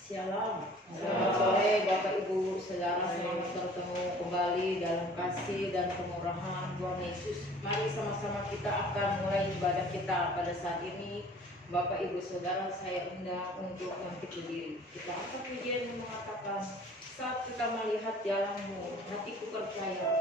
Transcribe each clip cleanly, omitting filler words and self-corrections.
Shalom. Selamat sore Bapak Ibu Saudara, selamat bertemu kembali dalam kasih dan kemurahan Tuhan Yesus. Mari sama-sama kita akan mulai ibadah kita pada saat ini. Bapak Ibu Saudara, saya undang untuk bangkit berdiri. Kita akan berdiri mengatakan, saat kita melihat jalanmu, hatiku percaya.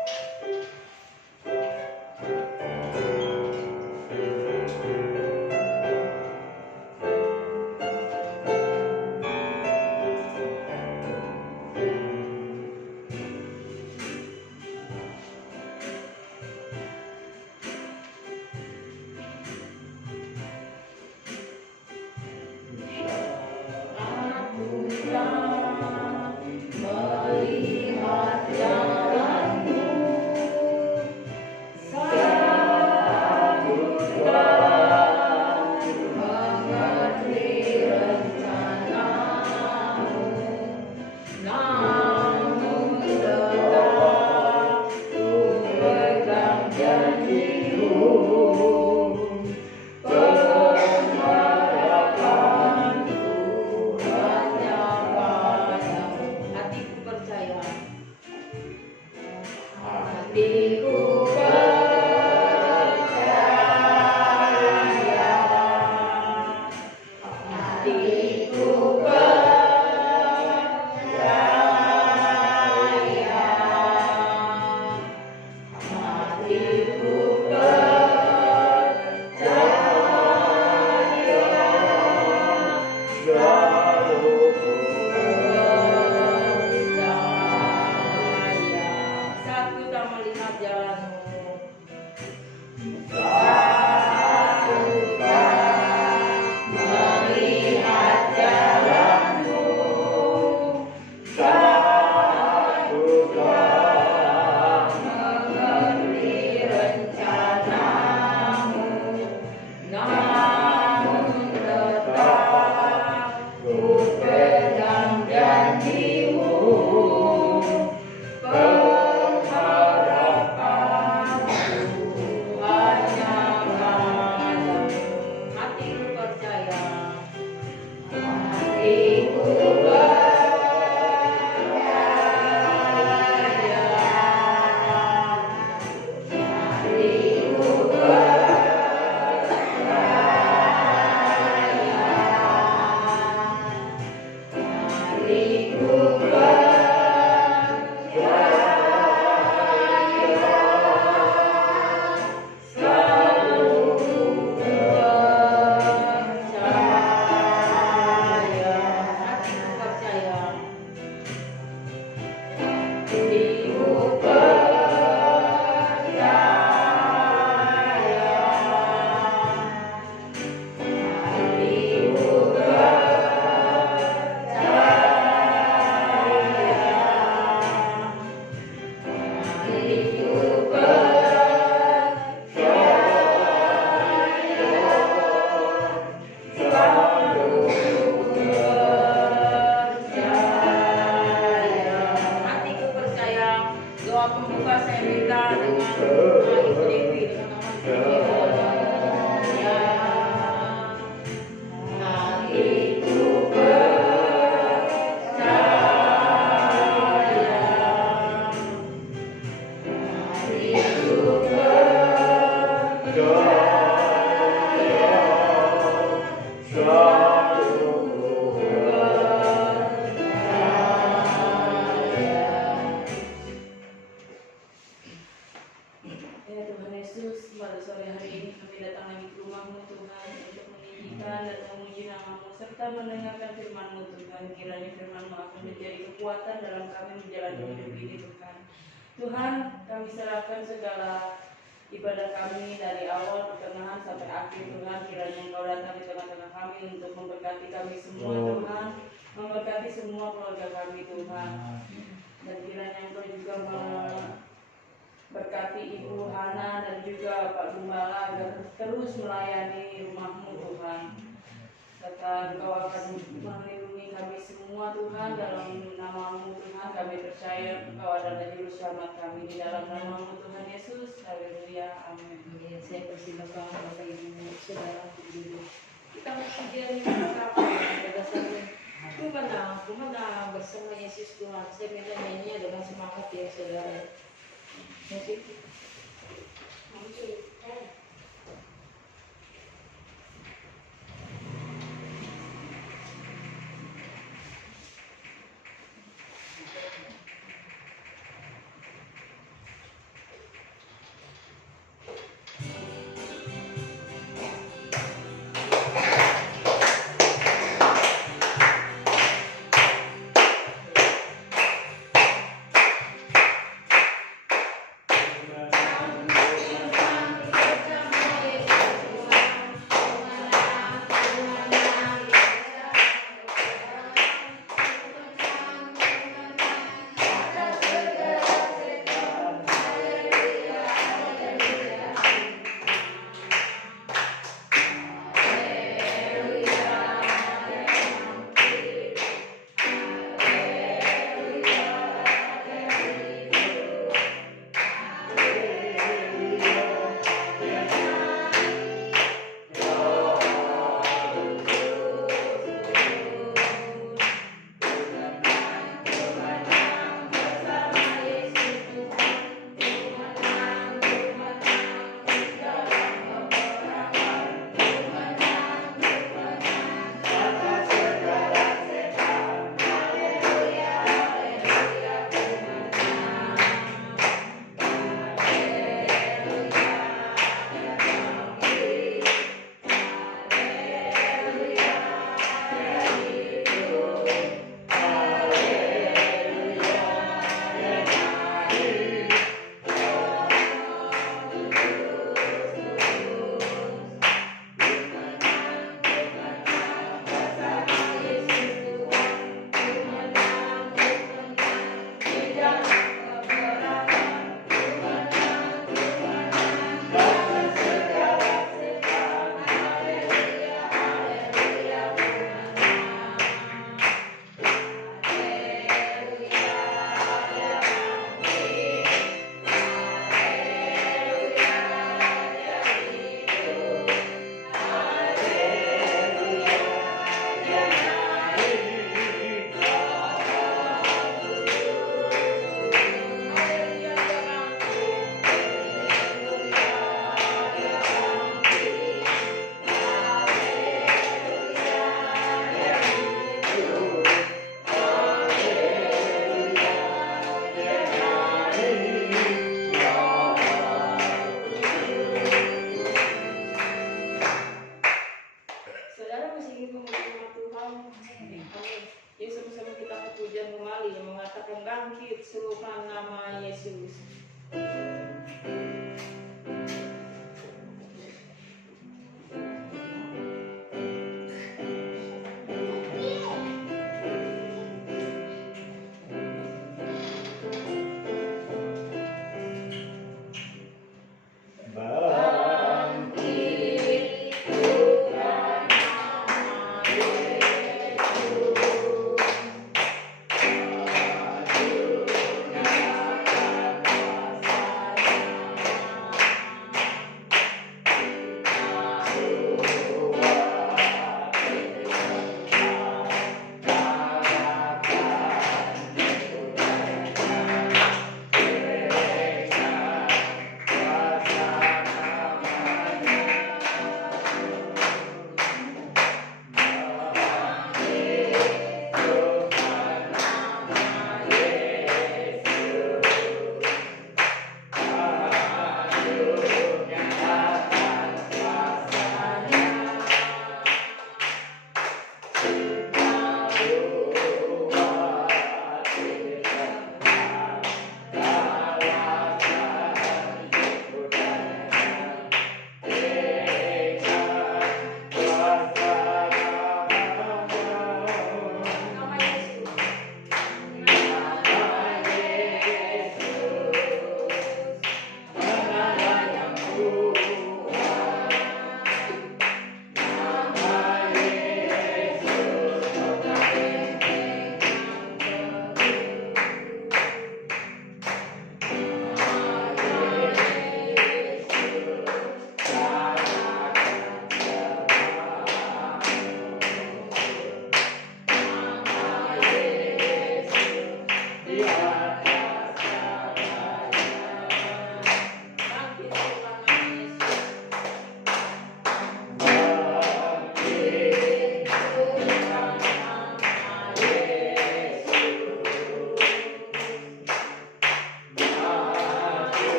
Tuhan, kami serahkan segala ibadah kami dari awal, pertengahan sampai akhir. Tuhan, kiranya Engkau datang di tengah-tengah kami untuk memberkati kami semua, Tuhan, memberkati semua keluarga kami, Tuhan. Dan kiranya Engkau juga memberkati Ibu Hana dan juga Pak Gembala agar terus melayani rumah-Mu, Tuhan. Serta Engkau akan melindungi kami semua, Tuhan, dalam nama-Mu, Tuhan. Kami percaya Engkau adalah juru selamat kami, di dalam nama-Mu, Tuhan Yesus. Haleluya, amin. Saya persilakan Bapak Ibu Saudara berdiri. Kita bersedia pada saat ini kumana bersama Yesus Tuhan. Saya minta nyanyinya dengan semangat ya saudara. Musik.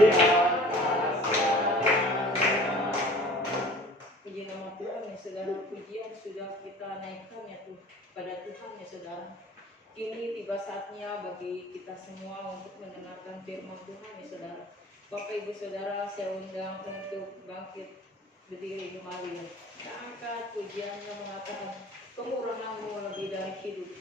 Puji nama Tuhan ya saudara, pujian sudah kita naikkan ya Tuhan pada Tuhan ya saudara. Kini tiba saatnya bagi kita semua untuk mendengarkan firman Tuhan ya saudara. Bapak ibu saudara, saya undang untuk bangkit berdiri kembali ya. Kita angkat pujiannya mengatakan kemurahan-Mu lebih dari hidup.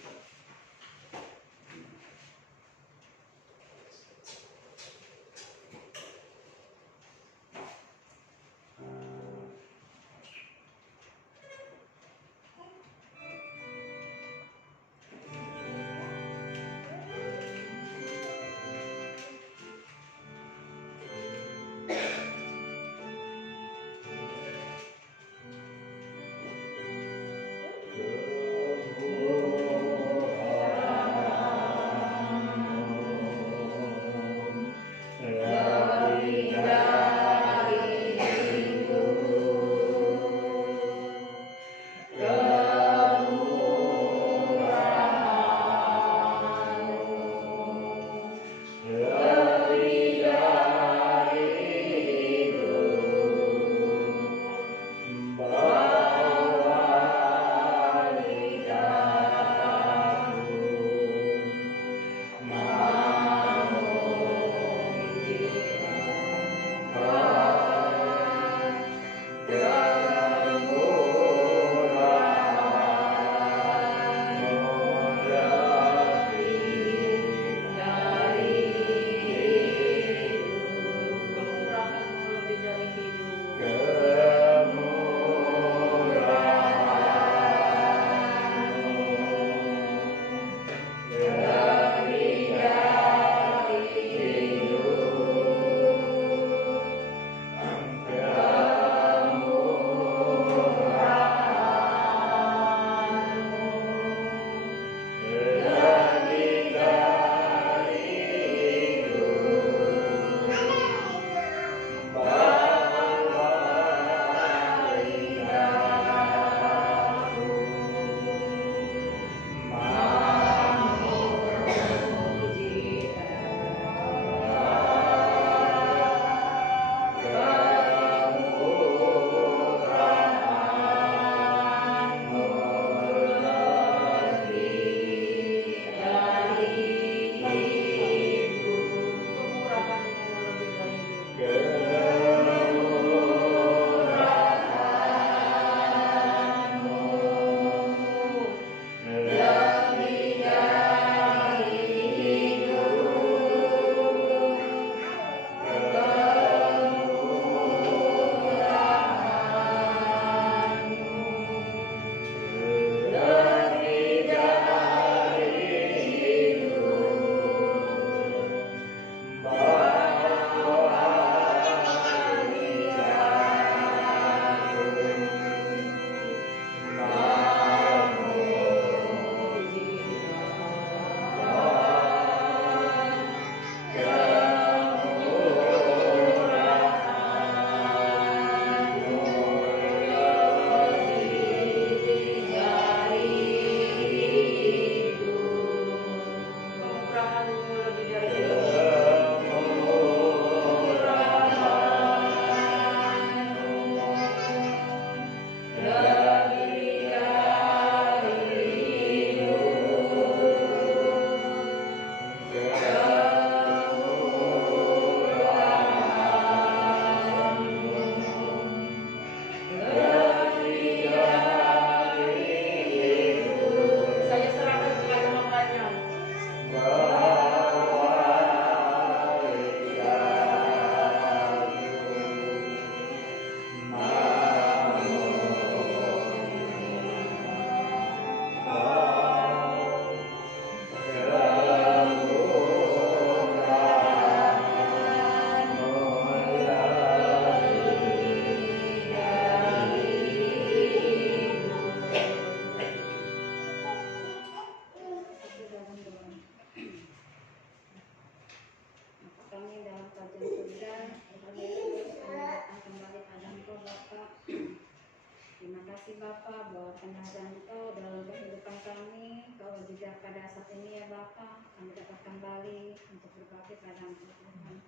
kasih Bapa bahwa penyertaan Engkau dalam kehidupan kami, Kau juga pada saat ini ya Bapa, kami dapat kembali untuk berbakti pada Engkau Tuhan.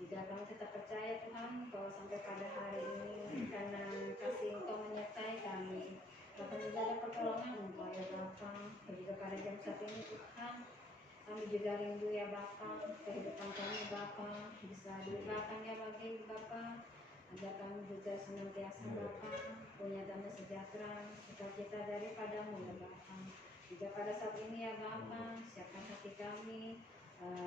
Juga kami tetap percaya Tuhan bahwa sampai pada hari ini karena kasih Engkau menyertai kami, bahkan juga ada pertolongan Engkau ya Bapa. Dan juga pada jam saat ini Tuhan, kami juga rindu ya Bapa, kehidupan kami Bapa bisa diubahkan ya bagi Bapa, agar kami juga senantiasa Bapa punya damai sejahtera, sukacita daripadamu ya Bapa. Juga pada saat ini ya Bapa, siapkan hati kami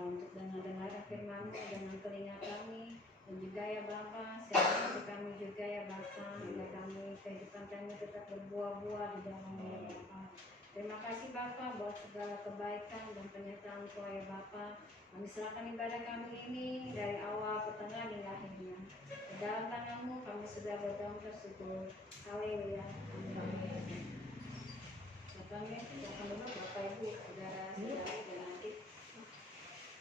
untuk dengar firman-Mu dengan telinga kami, dan juga ya Bapa, siapkan hati kami juga ya Bapa, agar kami kehidupan kami tetap berbuah-buah di dalam-Mu ya Bapa. Terima kasih Bapa buat segala kebaikan dan penyertaan Engkau ya Bapa. Kami serahkan ibadah kami ini dari awal ke tengah hingga akhirnya. Ke dalam tangan-Mu kami sudah berdoa bersyukur. Haleluya. Amin. Kami silakan dulu Bapak Ibu, saudara-saudari dan adik.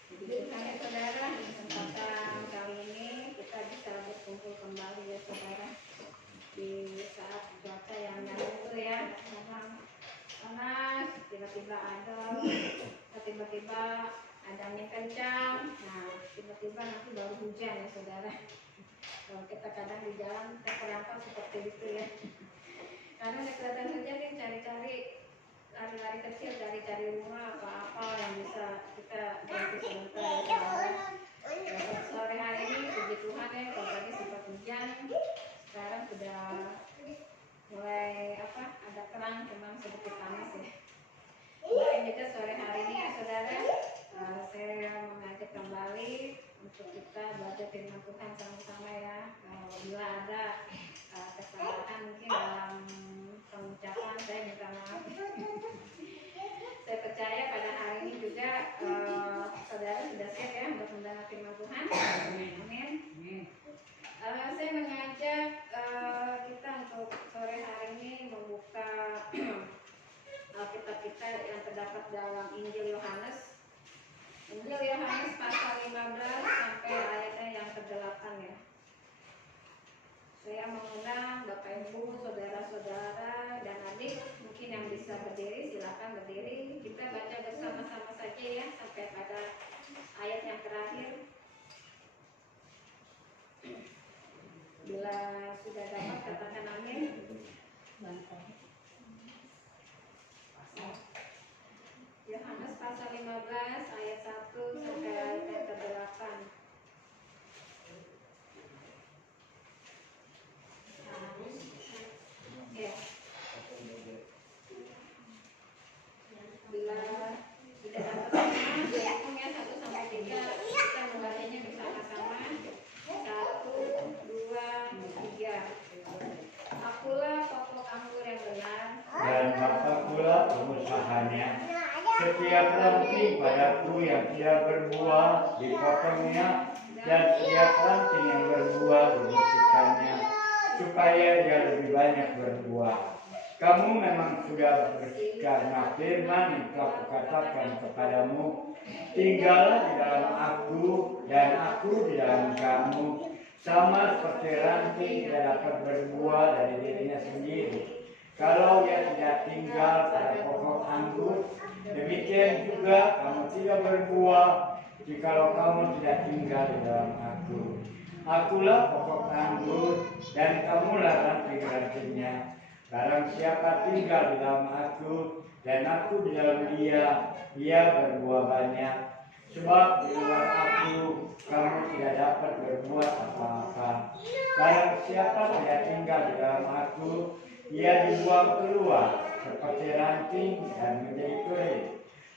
Begitu kami saudara, di kesempatan kali ini kita bisa berkumpul kembali ya saudara, di saat cuaca yang itu ya, panas, tiba-tiba ada angin kencang, nah tiba-tiba nanti baru hujan ya saudara. Kalau kita kadang di jalan terperangkap seperti itu ya, karena ada kelihatan hujan nih, cari-cari lari-lari kecil, cari-cari rumah apa-apa yang bisa kita ganti sebentar ya saudara. Sore hari ini puji Tuhan ya, kalau tadi sempat hujan, sekarang sudah mulai ada terang, cuman sedikit panas ya. Mungkin juga sore hari ini ya saudara, saya mengajak kembali untuk kita belajar firman Tuhan sama-sama ya. Bila ada kesalahan mungkin dalam pengucapan, saya minta maaf. Saya percaya pada hari ini juga saudara sudah siap ya untuk mendengar firman Tuhan. Amin. Saya mengajak kita untuk sore hari ini membuka Alkitab kita yang terdapat dalam Injil Yohanes. Injil Yohanes pasal 15 sampai ayatnya yang ke-8 ya. Saya mengundang Bapak Ibu, saudara-saudara dan adik mungkin yang bisa berdiri, silakan berdiri. Kita baca bersama-sama saja ya sampai pada ayat yang terakhir. Bila sudah dapat katakan amin. Yohanes pasal 15 ayat 1 sampai ayat yang ke-8. Ya. Bila tidak dapat sama, hitung ya 1 sampai 3. Kita membacanya bersama-sama. 1, 2, 3. Akulah pokok anggur yang benar, dan Bapa pula pengusahanya. Setiap ranting padaku yang tidak berbuah dipotongnya, dan setiap ranting yang berbuah dibersihkannya, supaya ia lebih banyak berbuah. Kamu memang sudah bersih karena firman yang telah kukatakan kepadamu. Tinggallah di dalam aku dan aku di dalam kamu. Sama seperti ranting tidak dapat berbuah dari dirinya sendiri kalau ia tidak tinggal pada pokok anggur, demikian juga kamu tidak berbuah jikalau kamu tidak tinggal di dalam aku. Akulah pokok anggur dan kamulah ranting-rantingnya. Barang siapa tinggal di dalam aku dan aku di dalam dia, ia berbuah banyak. Sebab di luar aku kamu tidak dapat berbuat apa-apa. Barang siapa tidak tinggal di dalam aku, ia dibuang keluar seperti ranting dan menjadi kering.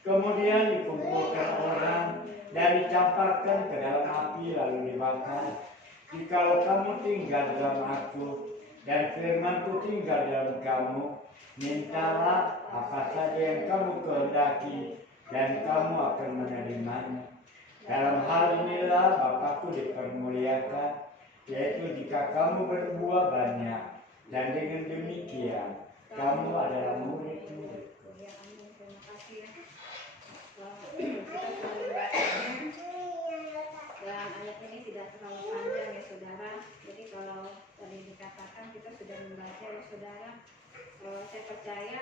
Kemudian dikumpulkan orang dan dicampakkan ke dalam api lalu dibakar. Jikalau kamu tinggal dalam aku dan firmanku tinggal dalam kamu, mintalah apa saja yang kamu kehendaki dan kamu akan menerimanya. Dalam hal inilah Bapakku dipermuliakan, yaitu jika kamu berbuah banyak, dan dengan demikian kamu adalah murid-muridku. Ya, amin. Terima kasih ya. Kita sudah membacanya dan ayat ini tidak terlalu panjang ya saudara. Jadi kalau tadi dikatakan kita sudah membaca ya saudara, saya percaya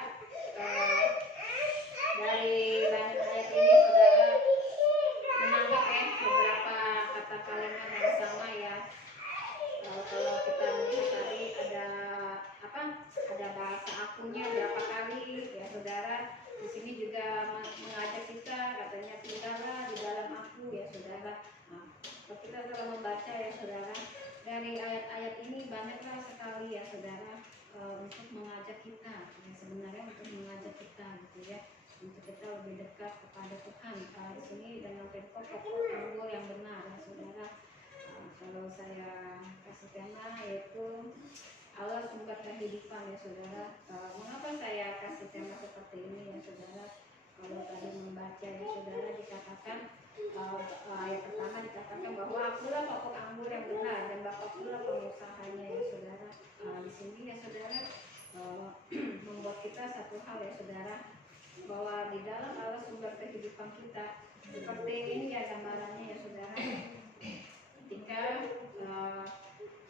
dari banyak ayat ini saudara menangkap ya beberapa kata kalimat yang kita telah membaca ya saudara, dari ayat-ayat ini banyaklah sekali ya saudara, untuk mengajak kita, ya sebenarnya untuk mengajak kita gitu ya, untuk kita lebih dekat kepada Tuhan. Di sini dengan pokok anggur yang benar ya saudara. Kalau saya kasih tema yaitu Allah sumber kehidupan ya saudara. Mengapa saya kasih tema seperti ini ya saudara? Kalau tadi membaca ya saudara dikatakan, ayat pertama dikatakan bahwa akulah pokok anggur yang benar dan Bapa pula pengusahanya ya saudara. Di sini ya saudara, membuat kita satu hal ya saudara, bahwa di dalam Allah sumber kehidupan kita, seperti ini ya gambarannya ya saudara. Ketika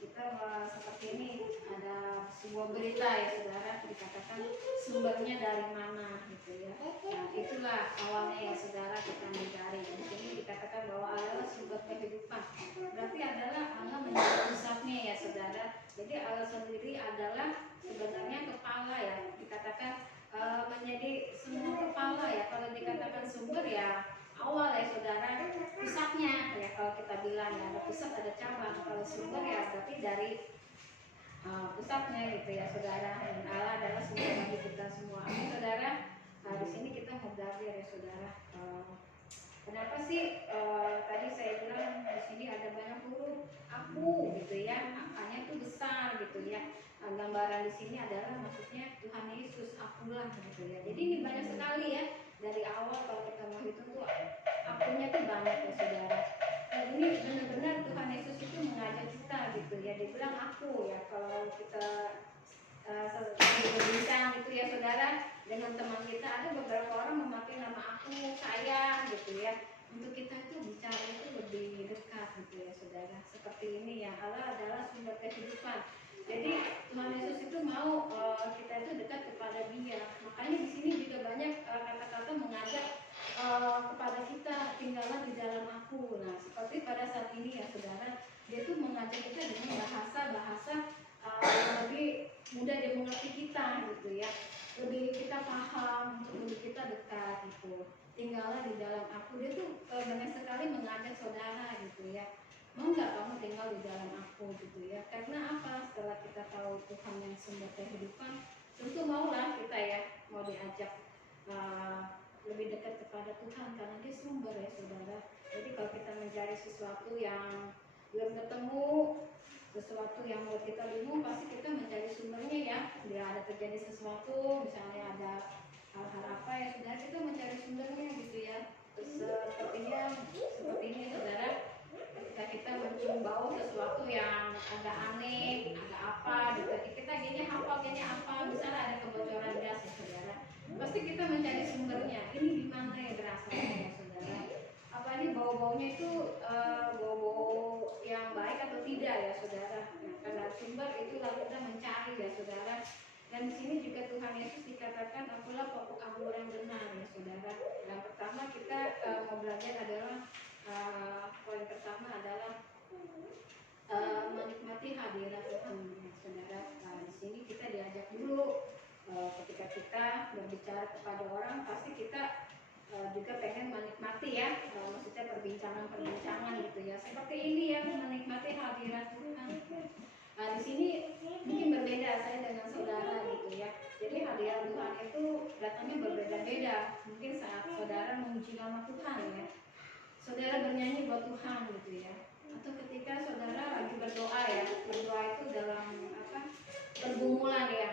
kita seperti ini, ada sebuah berita ya saudara, dikatakan sumbernya dari mana gitu ya. Nah, itulah awalnya ya saudara kita mencari. Di sini dikatakan bahwa Allah adalah sumber kehidupan. Berarti adalah Allah menjadi pusatnya ya saudara. Jadi Allah sendiri adalah sebenarnya kepala ya. Dikatakan menjadi semua kepala ya. Kalau dikatakan sumber ya awal ya saudara, pusatnya ya kalau kita bilang ya, ada pusat ada cabang. Kalau sumber ya berarti dari pusatnya gitu ya saudara. Dan Allah adalah sumber bagi kita semua. Amin saudara. Di sini kita mau belajar ya saudara. Kenapa sih tadi saya bilang di sini ada banyak huruf aku gitu ya, angkanya tuh besar gitu ya. Gambaran di sini adalah maksudnya Tuhan Yesus, akulah gitu ya. Jadi ini banyak sekali ya, dari awal kalau kita mau hitung tuh akunya tuh banyak ya saudara. Dan ini benar-benar Tuhan Yesus itu mengajak kita gitu ya. Dia bilang aku ya, kalau kita berbincang gitu ya saudara dengan teman kita, ada beberapa orang memakai nama aku, saya gitu ya. Untuk kita itu bicara itu lebih dekat gitu ya saudara. Seperti ini ya, Allah adalah sumber kehidupan. Jadi Tuhan Yesus itu mau kita itu dekat kepada Dia. Makanya di sini juga banyak kata-kata mengajak kepada kita, tinggallah di dalam aku. Nah, seperti pada saat ini ya saudara, Dia tuh mengajak kita dengan bahasa-bahasa yang lebih mudah dimengerti kita gitu ya, lebih kita paham, lebih kita dekat gitu. Tinggallah di dalam aku. Dia tuh banyak sekali mengajak saudara gitu ya. Mau nggak kamu tinggal di dalam aku gitu ya? Karena apa? Setelah kita tahu Tuhan yang sumber kehidupan, tentu maulah kita ya, mau diajak lebih dekat kepada Tuhan karena Dia sumber ya saudara. Jadi kalau kita mencari sesuatu yang belum ketemu, sesuatu yang buat kita bingung, pasti kita mencari sumbernya ya. Bila ada terjadi sesuatu, misalnya ada hal-hal apa ya saudara, kita mencari sumbernya gitu ya. Seperti ini saudara, ketika kita mencium bau sesuatu yang agak aneh, agak apa gitu, kita kayaknya hafal kayaknya apa, misalnya ada kebocoran gas ya saudara, pasti kita mencari sumbernya. Ini di mana ya berasalnya ya saudara? Apa ini bau-baunya itu bau-bau yang baik atau tidak ya saudara? Nah, karena sumber itulah kita mencari ya saudara. Dan di sini juga Tuhan Yesus dikatakan akulah pokok anggur yang benar ya saudara. Yang pertama kita mau belajar adalah poin pertama adalah menikmati hadirat Tuhan ya saudara. Di sini kita diajak dulu ketika kita berbicara kepada orang, pasti kita juga pengen menikmati ya, maksudnya perbincangan gitu ya. Seperti ini ya, menikmati hadirat Tuhan. Di sini mungkin berbeda saya dengan saudara gitu ya. Jadi hadirat Tuhan itu datangnya berbeda-beda. Mungkin saat saudara memuji nama Tuhan ya, saudara bernyanyi buat Tuhan gitu ya. Atau ketika saudara lagi berdoa ya, berdoa itu dalam pergumulan ya.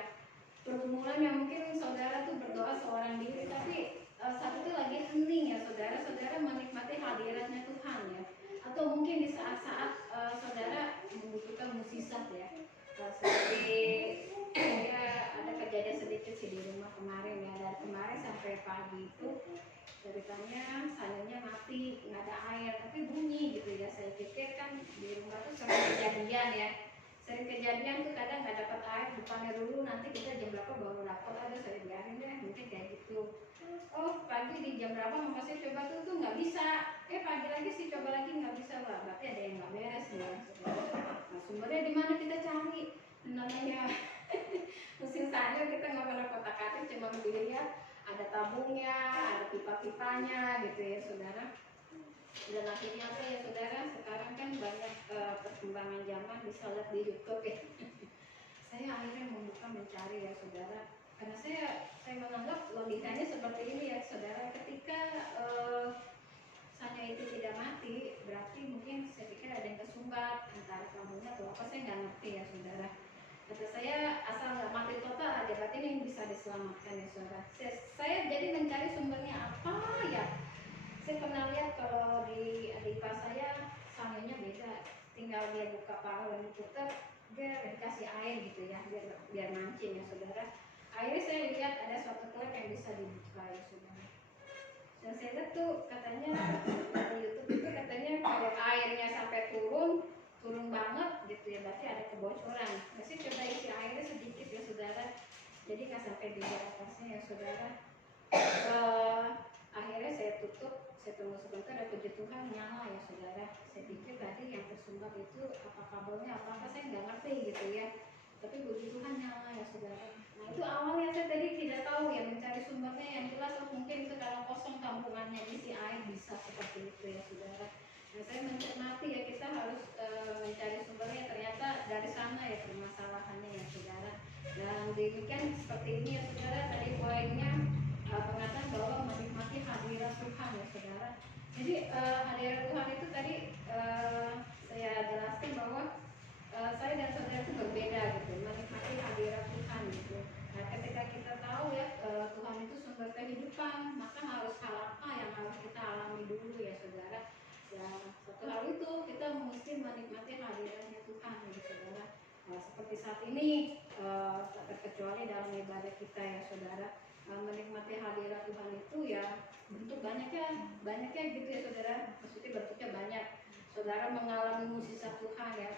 Pergumulan yang mungkin saudara tuh berdoa seorang diri, tapi saat itu lagi hening ya saudara, saudara menikmati hadiratnya Tuhan ya. Atau mungkin di saat-saat saudara membutuhkan mukjizat ya, seperti ya ada kejadian sedikit sih di rumah kemarin ya, dari kemarin sampai pagi itu ceritanya sayurnya mati, nggak ada air tapi bunyi gitu ya. Saya pikir kan di rumah tuh sering kejadian ya, sering kejadian tuh kadang nggak dapat air, bukannya dulu nanti kita jam berapa baru dapat, ada saya biarin deh mungkin kayak gitu. Oh pagi di jam berapa mama saya coba tuh nggak bisa, pagi lagi sih coba lagi nggak bisa, lah berarti ada yang nggak beres ya. Nah sumbernya di mana kita cari? Namanya mesin sayur kita nggak pernah kotak-katik, cuma dilihat ada tabungnya, ada pipa-pipanya gitu ya saudara. Dan akhirnya apa ya saudara, sekarang kan banyak perkembangan zaman bisa lihat di YouTube ya. Saya akhirnya membuka mencari ya saudara, karena saya menganggap logikanya seperti ini ya saudara, ketika saya itu tidak mati berarti mungkin saya pikir ada yang kesumbat antara kamunya atau apa, saya nggak ngerti ya saudara. Kata saya asal nggak mati total aja berarti ini bisa diselamatkan ya saudara. Saya jadi mencari sumbernya apa ya. Saya pernah lihat kalau di adik ipar saya sanggenya beda, tinggal dia buka paru dan putar dia dikasih air gitu ya biar mancing ya saudara. Akhirnya saya lihat ada suatu klep yang bisa dibuka ya saudara. Dan saya lihat tuh katanya di YouTube itu katanya kalau airnya sampai turun banget gitu ya berarti ada kebocoran. Nah, saya coba isi airnya sedikit ya saudara, jadi nggak sampai di atasnya ya saudara. Akhirnya saya tutup, saya tunggu sebentar, dan puji Tuhan nyala ya saudara. Saya pikir tadi yang tersumbat itu apa kabelnya apa saya nggak ngerti gitu ya, tapi puji Tuhan nyala ya saudara. Nah itu awalnya saya tadi tidak tahu ya mencari sumbernya, yang jelas mungkin itu kalau kosong tampungannya isi air bisa seperti itu ya saudara. Nah saya mencermati ya kita harus mencari sumbernya, ternyata dari sana ya permasalahannya ya saudara. Dan demikian seperti ini ya saudara, tadi poinnya pengatakan bahwa menikmati hadirat Tuhan ya saudara. Jadi hadirat Tuhan itu tadi saya jelaskan bahwa saya dan saudara itu berbeda gitu, menikmati hadirat Tuhan gitu. Nah ketika kita tahu ya Tuhan itu sumber kehidupan, maka harus hal apa yang harus kita alami dulu ya saudara. Ya satu hal itu kita mesti menikmati hadiratnya Tuhan ya saudara. Seperti saat ini tak terkecuali dalam ibadah kita ya saudara. Menikmati hadirat Tuhan itu ya bentuk banyaknya gitu ya saudara, maksudnya bentuknya banyak. Saudara mengalami mukjizat Tuhan ya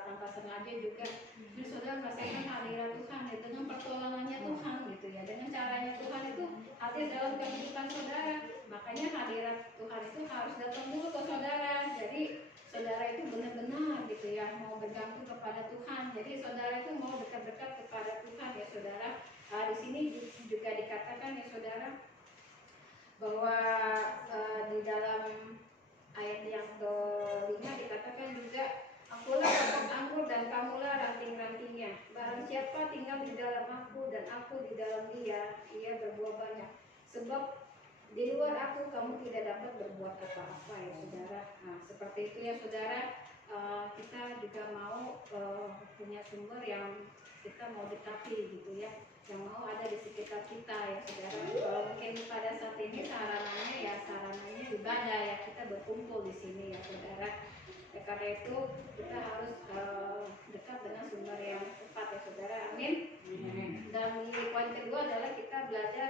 tanpa sengaja juga, jadi saudara merasakan hadirat Tuhan ya dengan pertolongannya Tuhan gitu ya, dengan caranya Tuhan itu hadir dalam kehidupan saudara. Makanya hadirat Tuhan itu harus datang dulu ke saudara, jadi saudara itu benar-benar gitu ya mau bergantung kepada Tuhan, jadi saudara itu mau dekat-dekat kepada Tuhan ya saudara. Di sini juga dikatakan ya saudara bahwa di dalam ayat yang ke-5 dikatakan juga, akulah pokok anggur dan kamulah ranting-rantingnya. Barang siapa tinggal di dalam aku dan aku di dalam dia, ia berbuah banyak. Sebab di luar aku kamu tidak dapat berbuat apa-apa ya saudara. Nah seperti itu ya saudara, kita juga mau punya sumber yang kita mau dekati gitu ya, yang mau ada di sekitar kita ya saudara. Kalau mungkin pada saat ini sarananya ibadah ya, kita berkumpul di sini ya saudara. Ya, karena itu kita harus dekat dengan sumber yang tepat ya saudara. Amin. Dan di poin kedua adalah kita belajar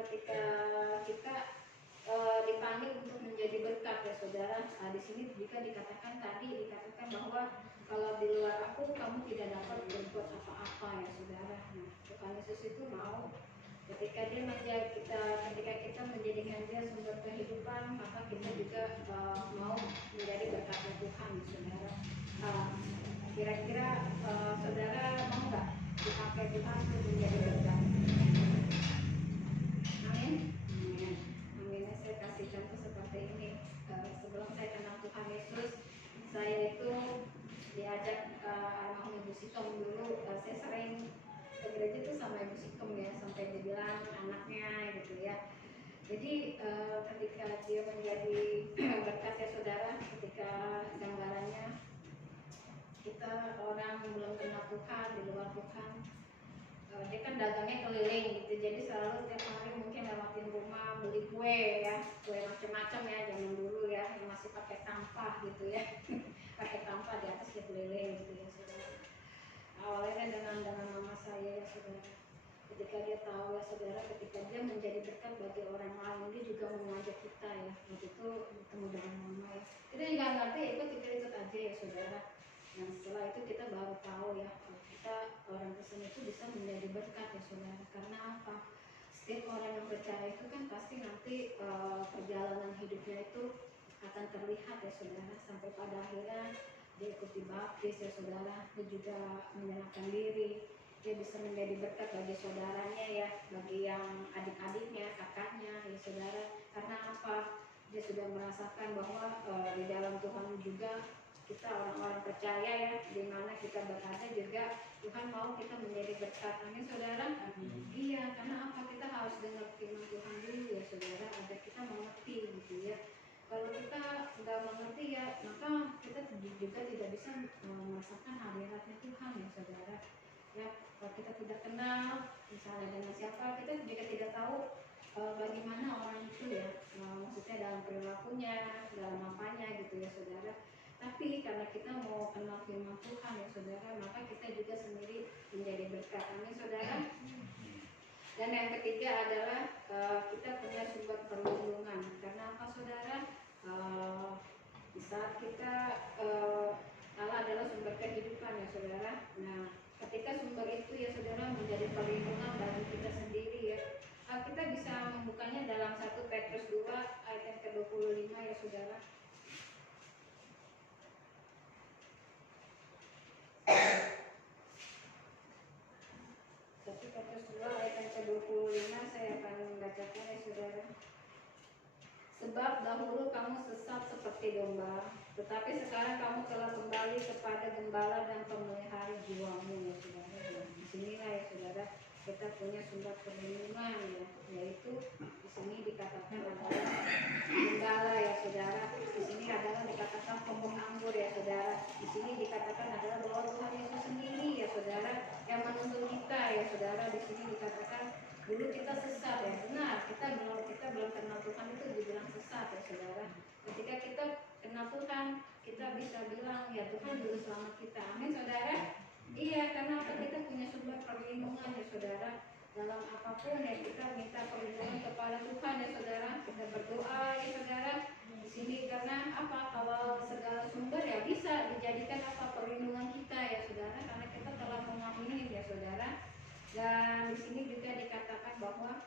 ketika kita dipanggil untuk menjadi berkat ya saudara. Di sini juga dikatakan bahwa kalau di luar aku kamu tidak dapat berbuat apa-apa ya saudara. Nah, Tuhan Yesus itu mau ketika kita menjadikan dia sumber kehidupan, maka kita juga mau menjadi berkat Tuhan ya saudara. Kira-kira saudara mau nggak dipakai Tuhan untuk menjadi berkat? Amin. Amin. Saya kasih contoh seperti ini. Sebelum saya kenal Tuhan Yesus, saya itu diajak almarhum Ibu Sikom dulu. Saya sering ke gereja itu sama Ibu Sikom ya, sampai dibilang anaknya gitu ya. Jadi ketika dia menjadi berkat ya saudara, ketika gambarannya kita orang belum kenal Tuhan, di luar Tuhan, dia kan dagangnya keliling gitu, jadi selalu tiap hari mungkin lewatin rumah beli kue ya, kue macam-macam ya zaman dulu ya, yang masih pakai tampah gitu ya pakai tampah di atas dia keliling gitu ya saudara. Awalnya dengan mama saya ya saudara, ketika dia tahu ya saudara, ketika dia menjadi berkat bagi orang lain, dia juga mengajak kita ya, waktu itu bertemu dengan mama ya, kita juga ngerti ikut aja ya saudara. Nah setelah itu kita baru tahu ya, kita orang Kristen itu bisa menjadi berkat ya saudara. Karena apa? Setiap orang yang percaya itu kan pasti nanti perjalanan hidupnya itu akan terlihat ya saudara, sampai pada akhirnya dia ikut dibaptis ya saudara, dia juga menyerahkan diri, dia bisa menjadi berkat bagi saudaranya ya, bagi yang adik-adiknya, kakaknya ya saudara. Karena apa? dia sudah merasakan bahwa di dalam Tuhan juga kita orang-orang percaya ya, di mana kita berada juga Tuhan mau kita menjadi berkat. Amin saudara. Iya, karena apa, kita harus dengar firman Tuhan dulu ya saudara, agar kita mengerti gitu ya. Kalau kita nggak mengerti ya, maka kita juga tidak bisa merasakan hadiratnya Tuhan ya saudara. Ya, kalau kita tidak kenal misalnya dengan siapa, kita juga tidak tahu bagaimana orang itu ya, maksudnya dalam perilakunya, dalam apanya gitu ya saudara. Tapi karena kita mau kenal firman Tuhan ya saudara, maka kita juga sendiri menjadi berkat. Amin saudara. Dan yang ketiga adalah kita punya sumber perlindungan. Karena apa saudara? Di saat kita Allah adalah sumber kehidupan ya saudara. Nah, ketika sumber itu ya saudara menjadi perlindungan bagi kita sendiri ya. Kita bisa membukanya dalam 1 Petrus 2 ayat yang ke-25 ya saudara. 1 Petrus 2 ayat yang ke-25 saya akan membacakan ya saudara. Sebab dahulu kamu sesat seperti domba, tetapi sekarang kamu telah kembali kepada gembala dan pemelihara jiwamu ya saudara. Di sinilah ya saudara kita punya sumber perlindungan ya, yaitu di sini dikatakan adalah gembala ya saudara. Di sini adalah dikatakan pembong anggur ya saudara. Di sini dikatakan adalah bahwa Tuhan Yesus sendiri ya saudara yang menuntun kita ya saudara. Di sini dikatakan dulu kita sesat ya, benar, kita belum kenal Tuhan itu dibilang sesat ya saudara. Ketika kita kenal Tuhan, kita bisa bilang ya Tuhan juru selamat kita. Amin saudara. Iya, karena apa, kita punya sumber perlindungan ya saudara. Dalam apapun ya kita minta perlindungan kepada Tuhan ya saudara. Kita berdoa ya saudara. Di sini karena apa, kalau segala sumber ya bisa dijadikan apa, perlindungan kita ya saudara, karena kita telah mengamini ya saudara. Dan di sini juga dikatakan bahwa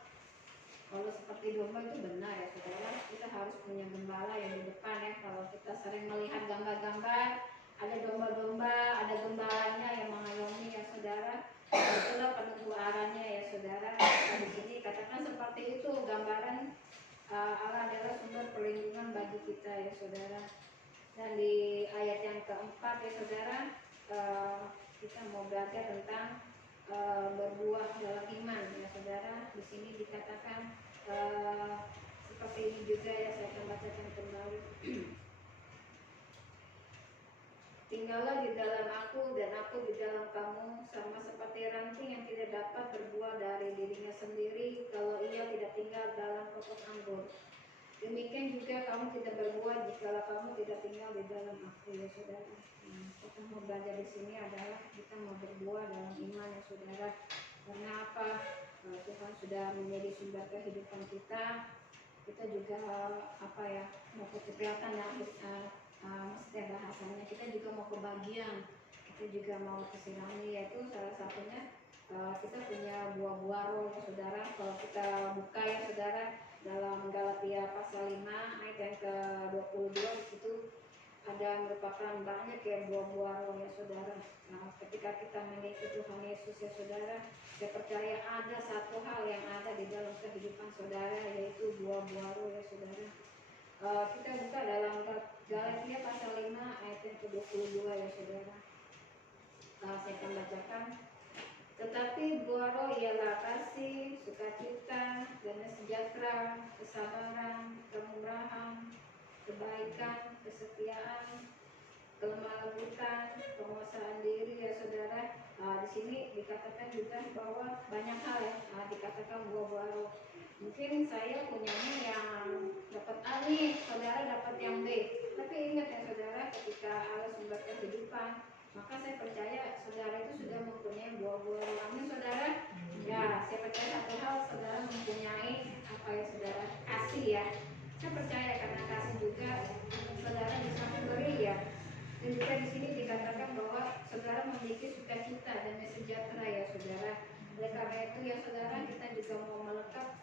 kalau seperti domba itu benar ya saudara, kita harus punya gembala yang di depan ya. Kalau kita sering melihat gambar-gambar, ada domba-domba, ada gembalanya yang mengayomi ya saudara. Itulah penentu arahnya ya saudara. Nah, di sini katakan seperti itu, gambaran Allah adalah sumber perlindungan bagi kita ya saudara. Dan di ayat yang keempat ya saudara, kita mau belajar tentang berbuah dalam iman ya saudara. Di sini dikatakan seperti ini juga ya, saya akan bacakan kembali. Tinggallah di dalam aku dan aku di dalam kamu, sama seperti ranting yang tidak dapat berbuah dari dirinya sendiri kalau ia tidak tinggal dalam pokok anggur. Demikian juga kamu tidak berbuah jikalau kamu tidak tinggal di dalam aku ya saudara. Kita mau belajar di sini adalah kita mau berbuah dalam iman ya saudara. Karena apa? Tuhan sudah menjadi sumber kehidupan kita. Kita juga apa ya, mau kecepatan ya, maksudnya bahasanya kita juga mau kebagian, kita juga mau kesirami, yaitu salah satunya kita punya buah-buah roh ya saudara. Kalau kita buka ya saudara dalam Galatia pasal 5 ayat yang ke-22, itu ada merupakan banyak ya buah-buah roh ya saudara. Nah, ketika kita mengikuti Tuhan Yesus ya saudara, saya percaya ada satu hal yang ada di dalam kehidupan saudara, yaitu buah-buah roh ya saudara. Kita buka dalam Galatia pasal 5 ayat yang ke-22 ya saudara. Saya akan bacakan. Tetapi buah roh ialah kasih, sukacita, damai sejahtera, kesabaran, kemurahan, kebaikan, kesetiaan, kelemah lembutan, penguasaan diri ya saudara. Di sini dikatakan juga bahwa banyak hal ya, dikatakan buah-buah roh. Mungkin saya punyanya yang dapat A nih, saudara dapat yang B. Tapi ingat ya saudara, ketika Allah sumber kehidupan, maka saya percaya saudara itu sudah mempunyai buah-buah roh. Amin saudara. Ya, saya percaya satu hal, saudara mempunyai apa ya saudara, kasih ya. Saya percaya karena kasih juga saudara bisa memberi ya. Dan juga di sini dikatakan bahwa saudara memiliki sukacita dan sejahtera ya saudara. Oleh karena itu ya saudara, kita juga mau melekat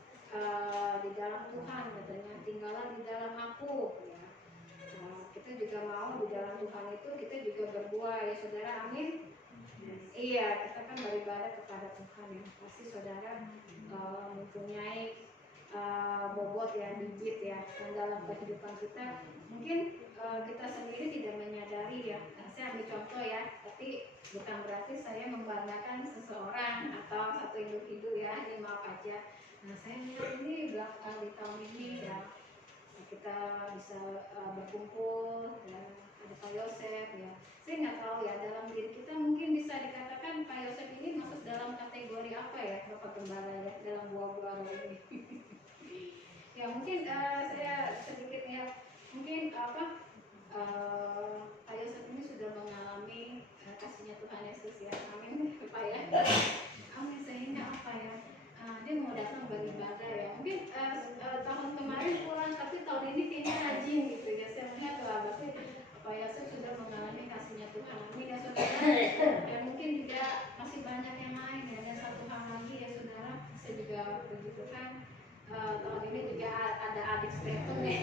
di dalam Tuhan, katanya tinggallah di dalam aku ya. Kita juga mau di dalam Tuhan itu kita juga berbuah ya saudara. Amin. Iya, kita kan beribadah kepada Tuhan ya. Pasti saudara mempunyai bobot ya, digit ya, dan dalam kehidupan kita mungkin kita sendiri tidak menyadari ya. Nah, saya ambil contoh ya, tapi bukan berarti saya membanggakan seseorang atau satu individu ya, ini maaf aja. Nah, saya lihat ini di tahun ini ya, kita bisa berkumpul ya, ada Pak Yosef ya. Saya nggak tahu ya, dalam diri kita mungkin bisa dikatakan Pak Yosef ini masuk dalam kategori apa ya, Bapak Gembala ya, dalam buah-buah roh ini. Ya mungkin saya sedikit ya, mungkin Pak Yosef ini sudah mengalami kasihnya Tuhan Yesus ya, amin Pak ya, amin, sehingga apa ya, dia mau datang beribadah ya, mungkin tahun kemarin kurang, tapi tahun ini kayaknya rajin gitu ya. Saya melihat berarti Pak Yosef sudah mengalami kasihnya Tuhan, amin ya saudara. Dan mungkin juga masih banyak yang lain ya. Dan satu hal lagi ya saudara, saya juga begitu kan, tahun ini juga ada adik Stephen ya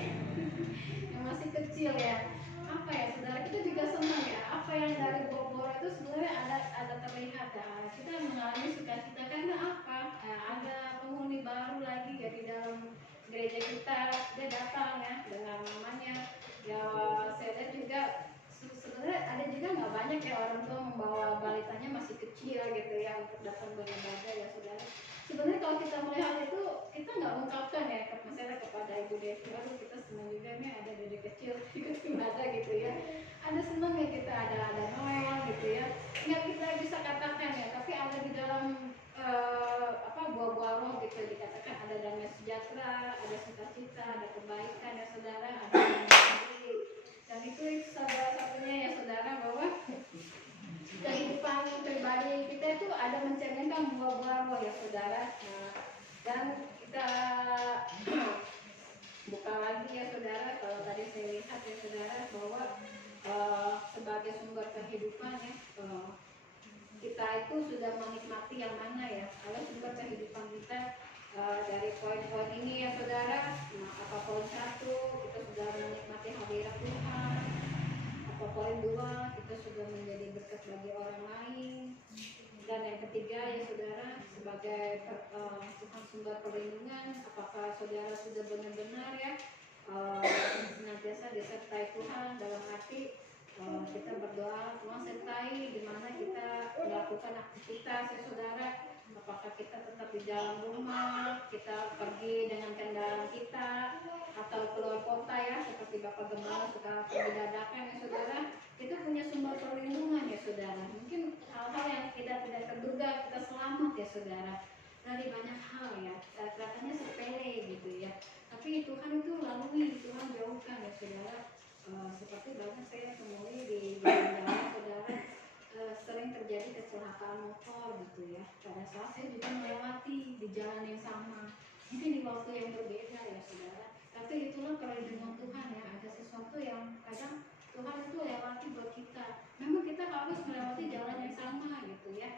yang masih kecil ya. Apa ya saudara, kita juga senang ya, apa yang dari buah-buah itu sebenarnya ada terlihat ya. Kita mengalami sukacita karena apa? Ada penghuni baru lagi ya di dalam gereja kita. Dia datang ya dengan namanya ya. Saya lihat juga sebenarnya ada juga nggak banyak ya orang tua membawa balitanya masih kecil gitu ya untuk datang beribadah ya saudara. Sebenarnya kalau kita melihat itu, kita nggak ungkapkan ya misalnya kepada Ibu Devi, aduh kita senang juga nih ada dede kecil ikut ibadah gitu ya. Ada senang ya kita ada Noel gitu ya. Nggak kita bisa katakan ya, tapi ada di dalam buah-buah roh gitu dikatakan, ada damai sejahtera, ada sukacita, ada kebaikan ya saudara, ada yang baik. Dan itu salah satunya ya saudara, bahwa kehidupan pribadi kita itu ada mencerminkan buah-buah roh ya saudara. Nah, dan kita buka lagi ya saudara, kalau tadi saya lihat ya saudara bahwa sebagai sumber kehidupan ya, kita itu sudah menikmati yang mana ya. Kalau sumber kehidupan kita dari poin-poin ini ya saudara, nah apa poin 1, kita sudah menikmati hadirat Tuhan. Apa poin 2, kita sudah menjadi berkat bagi orang lain. Dan yang ketiga ya saudara, sebagai Tuhan sumber perlindungan, apakah saudara sudah benar-benar ya senantiasa disertai Tuhan, dalam arti kita berdoa Tuhan sertai di mana kita melakukan aktivitas ya saudara. Apakah kita tetap di dalam rumah, kita pergi dengan kendaraan kita, atau keluar kota ya, seperti Bapak Gembala suka pergi dadakan ya saudara. Itu punya sumber perlindungan ya saudara. Mungkin hal-hal yang tidak terduga kita selamat ya saudara dari banyak hal ya, kelihatannya sepele gitu ya, tapi Tuhan itu lalui, Tuhan jauhkan ya saudara. Seperti banyak saya temui di jalan saudara, sering terjadi kecelakaan motor gitu ya. Pada saat saya juga melewati di jalan yang sama, mungkin di waktu yang berbeda ya saudara, tapi itulah perlindungan Tuhan ya. Ada sesuatu yang kadang Tuhan itu lewati buat kita. Memang kita harus melewati jalan yang sama gitu ya,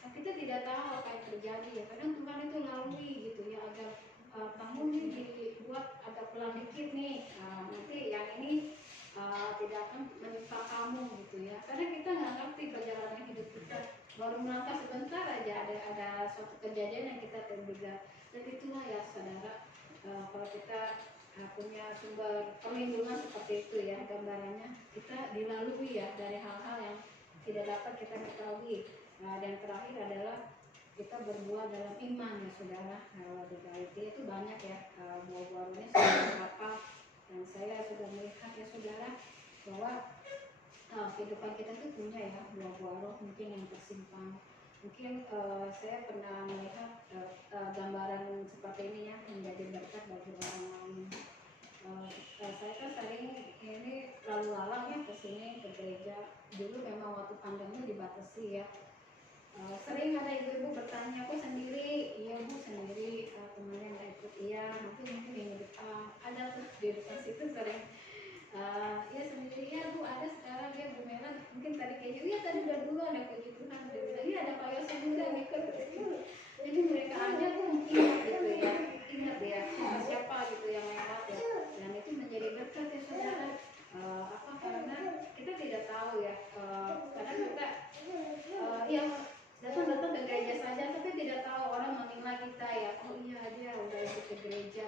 tapi kita tidak tahu apa yang terjadi ya. Kadang Tuhan itu lalui gitu ya, agar kamu ini dibuat agak pelan dikit nih, nanti yang ini tidak akan menimpa kamu gitu ya. Karena kita nggak ngerti perjalanan hidup kita, baru melangkah sebentar aja ada suatu kejadian yang kita terduga. Dan itulah ya saudara, kalau kita punya sumber perlindungan seperti itu ya, gambarannya kita dilalui ya dari hal-hal yang tidak dapat kita ketahui. Dan terakhir adalah kita berbuah dalam iman ya saudara. Di Galati itu banyak ya buah-buahnya sudah berapa, dan saya sudah melihat ya saudara bahwa kehidupan kita itu punya ya buah-buah roh mungkin yang tersimpan. Mungkin saya pernah melihat gambaran seperti ini ya, menjadi berkat bagi orang lain. Saya kan sering ini lalu lalang ya ke sini ke gereja. Dulu memang waktu pandemi dibatasi ya. Sering ada ibu-ibu bertanya, aku sendiri, iya bu sendiri, temannya nggak ikut, iya nanti mungkin minggu depan ada tuh di depan situ sering, iya sendiri, iya bu ada sekarang ya Bu Mela, mungkin tadi kayaknya, iya tadi udah dulu ada puji Tuhan, dia bilang, iya ada Pak Yosef juga yang ikut, jadi mereka aja tuh ingat gitu ya, ingat ya siapa gitu yang lewat ya, dan itu menjadi berkat ya saudara. Karena kita tidak tahu ya, kadang kita yang datang ke gereja saja, tapi tidak tahu orang menilai kita ya, oh iya dia udah ikut ke gereja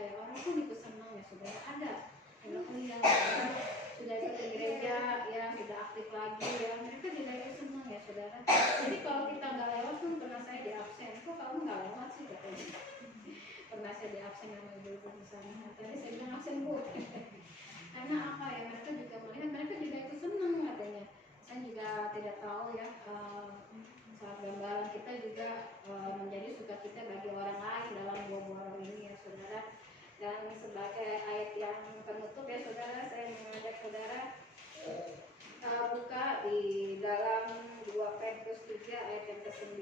sana. Tadi saya bilang absen Bu. Karena apa ya, mereka juga melihat, mereka juga itu senang katanya. Saya juga tidak tahu ya, saat gambaran kita juga menjadi sukacita bagi orang lain dalam buah-buah roh ini ya saudara. Dan sebagai ayat yang penutup ya saudara, saya mengajak saudara buka di dalam 2 Petrus 3 ayat yang ke-9.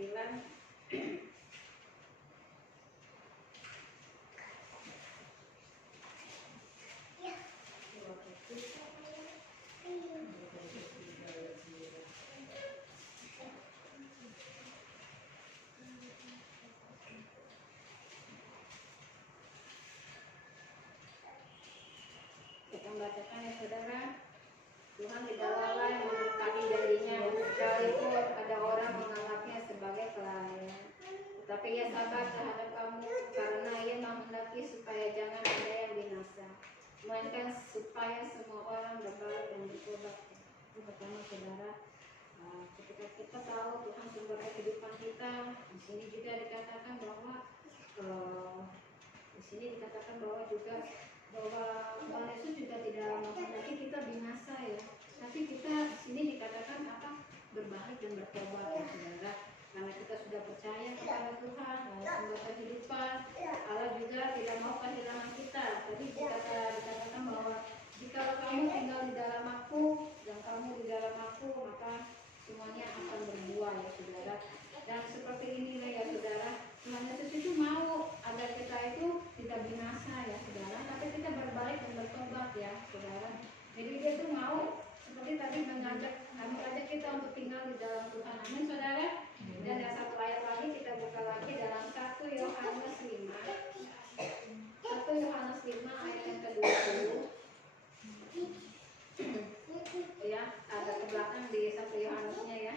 Kita membacakan ya saudara. Tuhan tidak lalai menepati janjinya, sekalipun ada orang menganggapnya sebagai kelalaian. Tetapi ia sabar terhadap kamu, karena ia menghendaki supaya jangan ada yang binasa, melainkan supaya semua orang berbalik dan bertobat. Itu pertama saudara. Ketika kita tahu Tuhan sumber kehidupan kita, di sini juga dikatakan bahwa juga bahwa Tuhan Yesus juga tidak menghendaki kita binasa ya, tapi kita di sini dikatakan apa, berbalik dan bertobat ya saudara, karena kita sudah percaya kepada Tuhan sumber kehidupan. Allah juga tidak mau kehilangan kita. Tadi dikatakan bahwa jika kamu tinggal di dalam Aku dan kamu di dalam Aku, maka semuanya akan berbuah ya saudara. Dan seperti inilah ya saudara, Tuhan Yesus itu mau agar kita itu tidak binasa ya saudara, tapi kita berbalik dan bertobat ya saudara. Jadi dia tuh mau seperti tadi mengajak kita untuk tinggal di dalam Tuhan. Amin saudara. Dan ada satu ayat lagi, kita buka lagi dalam 1 Yohanes 5. 1 Yohanes 5 ayat yang ke-20. Ya, ada ke belakang di 1 Yohanesnya ya.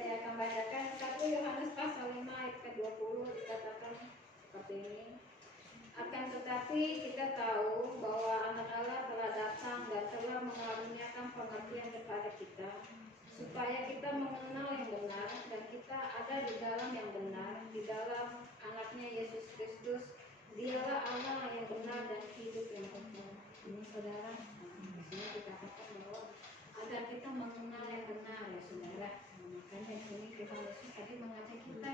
Saya akan bacakan 1 Yohanes pasal 5 ayat ke-20, dikatakan seperti ini. Akan tetapi kita tahu bahwa anak Allah telah datang dan telah mengaruniakan pengertian kepada kita, supaya kita mengenal yang benar dan kita ada di dalam yang benar, di dalam anaknya Yesus Kristus. Dialah Allah yang benar dan hidup yang kekal. Ini saudara, di sini dikatakan bahwa agar kita mengenal yang benar ya saudara. Makanya di sini Tuhan Yesus tadi mengajak kita